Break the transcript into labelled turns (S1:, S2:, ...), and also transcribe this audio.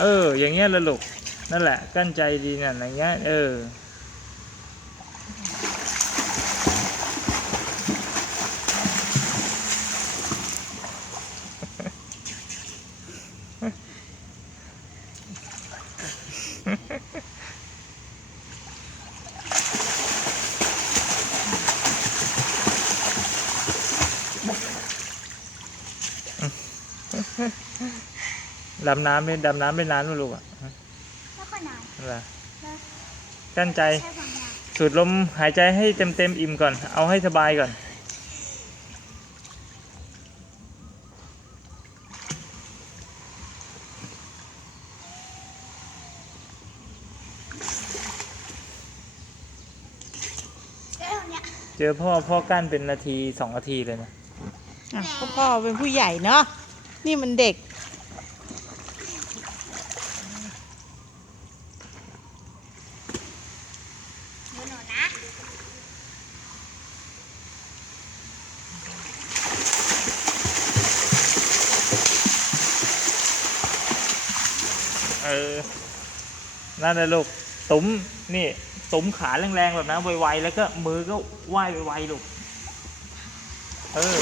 S1: เออ อย่างเงี้ยละลูกนั่นแหละ กั้นใจดีน่ะอย่างเงี้ยเออ ดำน้ำไม่ดำน้ำไม่นานมั้ยลูกอะ
S2: แล้วก็นาน
S1: นั่นแหละ
S2: แล้ว
S1: กั้นใจ
S2: ใช้ความนาน
S1: สูดลมหายใจให้เต็มเต็มๆอิ่มก่อน เอาให้สบายก่อน
S2: แล้วเนี่ย
S1: เจอพ่อพ่อกั้นเป็นนาทีสองนาทีเลยนะ
S3: อะก็พ่อเป็นผู้ใหญ่เนาะนี่มันเด็ก
S2: หนูหนูนะ
S1: เออ นั่นแหละลูกตุ้มนี่ตุ้มขาแรงๆแบบนั้นไวๆแล้วก็มือก็ไหวไวๆลูก เออ